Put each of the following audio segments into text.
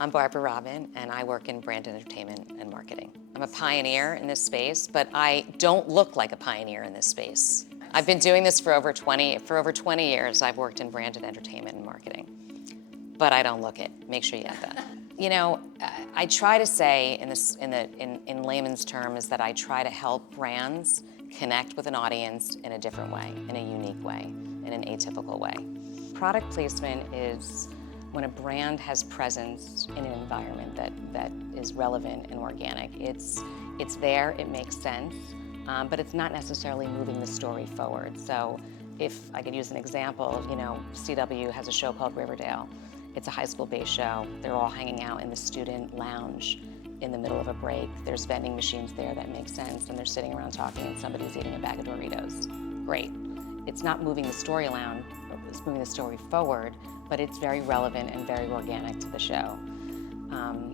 I'm Barbra Robin, and I work in brand entertainment and marketing. I'm a pioneer in this space, but I don't look like a pioneer in this space. I've been doing this for over 20 years. I've worked in brand and entertainment and marketing, but I don't look it. Make sure you have that. You know, I try to say in layman's terms that I try to help brands connect with an audience in a different way, in a unique way, in an atypical way. Product placement is when a brand has presence in an environment that is relevant and organic. It's there, it makes sense, but it's not necessarily moving the story forward. So if I could use an example, you know, CW has a show called Riverdale. It's a high school-based show. They're all hanging out in the student lounge in the middle of a break. There's vending machines there that make sense, and they're sitting around talking, and somebody's eating a bag of Doritos. Great. It's not moving the story around, it's moving the story forward, but it's very relevant and very organic to the show.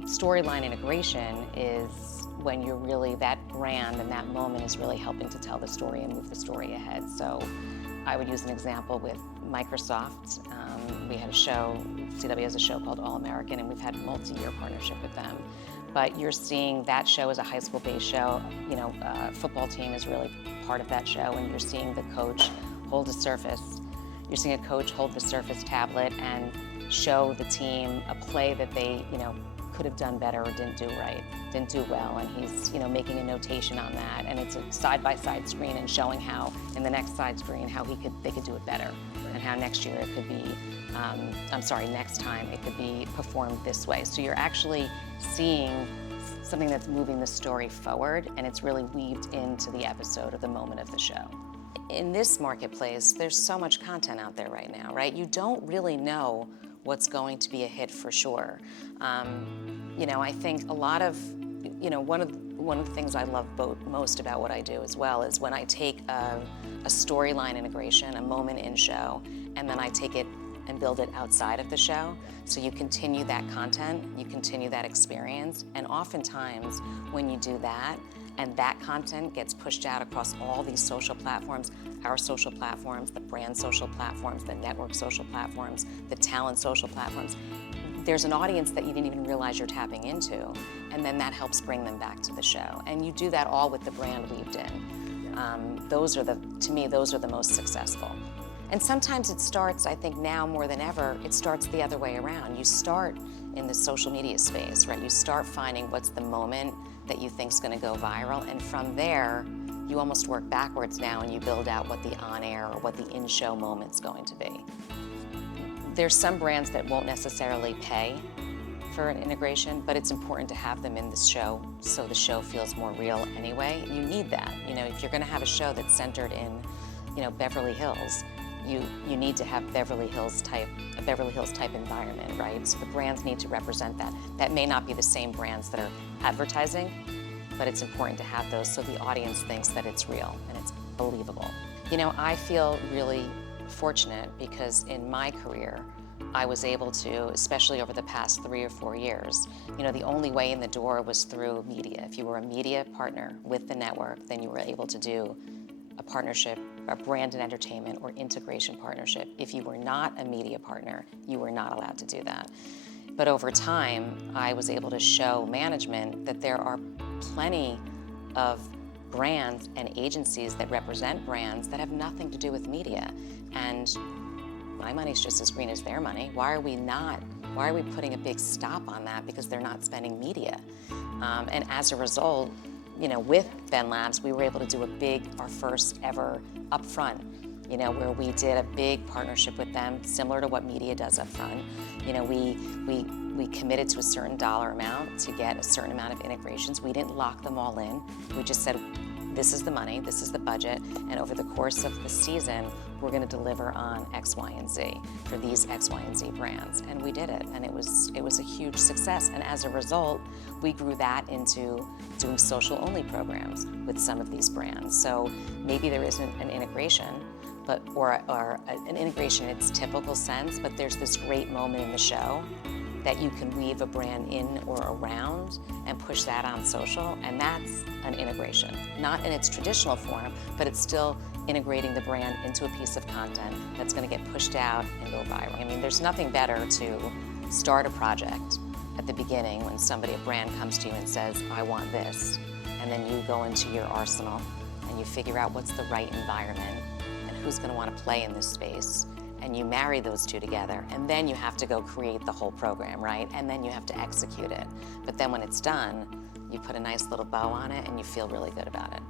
Storyline integration is when you're really, that brand and that moment is really helping to tell the story and move the story ahead. So I would use an example with Microsoft. We had a show, CW has a show called All American, and we've had multi-year partnership with them. But you're seeing that show as a high school-based show. You know, football team is really part of that show, and you're seeing the coach hold a Surface. You're seeing a coach hold the Surface tablet and show the team a play that they, you know, could have done better or didn't do right, didn't do well, and he's, you know, making a notation on that, and it's a side-by-side screen and showing how in the next side screen how they could do it better, and how next year it could be, next time it could be performed this way. So you're actually seeing something that's moving the story forward, and it's really weaved into the episode or the moment of the show. In this marketplace, there's so much content out there right now, right? You don't really know what's going to be a hit for sure. You know, I think a lot of, you know, one of the things I love most about what I do as well is when I take a storyline integration, a moment in show, and then I take it and build it outside of the show. So you continue that content, you continue that experience, and oftentimes when you do that, and that content gets pushed out across all these social platforms, our social platforms, the brand social platforms, the network social platforms, the talent social platforms. There's an audience that you didn't even realize you're tapping into, and then that helps bring them back to the show. And you do that all with the brand weaved in. To me, those are the most successful. And sometimes it starts, I think now more than ever, it starts the other way around. You start in the social media space, right? You start finding what's the moment that you think is going to go viral, and from there, you almost work backwards now and you build out what the on-air or what the in-show moment's going to be. There's some brands that won't necessarily pay for an integration, but it's important to have them in the show so the show feels more real anyway. You need that. You know, if you're going to have a show that's centered in, you know, Beverly Hills, you need to have a Beverly Hills type environment, right? So the brands need to represent that. That may not be the same brands that are advertising, but it's important to have those so the audience thinks that it's real and it's believable. You know, I feel really fortunate because in my career, I was able to, especially over the past 3 or 4 years, you know, the only way in the door was through media. If you were a media partner with the network, then you were able to do a partnership, a brand and entertainment or integration partnership. If you were not a media partner, you were not allowed to do that. But over time, I was able to show management that there are plenty of brands and agencies that represent brands that have nothing to do with media. And my money's just as green as their money. Why are we putting a big stop on that because they're not spending media? And as a result, you know, with Ben Labs, we were able to do our first ever upfront, you know, where we did a big partnership with them, similar to what media does upfront. You know, we committed to a certain dollar amount to get a certain amount of integrations. We didn't lock them all in. We just said, this is the money, this is the budget, and over the course of the season, we're going to deliver on X, Y, and Z for these X, Y, and Z brands. And we did it, and it was a huge success. And as a result, we grew that into doing social-only programs with some of these brands. So maybe there isn't an integration, or an integration in its typical sense, but there's this great moment in the show that you can weave a brand in or around and push that on social, and that's an integration. Not in its traditional form, but it's still integrating the brand into a piece of content that's gonna get pushed out and go viral. I mean, there's nothing better to start a project at the beginning when a brand comes to you and says, I want this, and then you go into your arsenal and you figure out what's the right environment and who's going to want to play in this space, and you marry those two together, and then you have to go create the whole program, right? And then you have to execute it. But then when it's done, you put a nice little bow on it and you feel really good about it.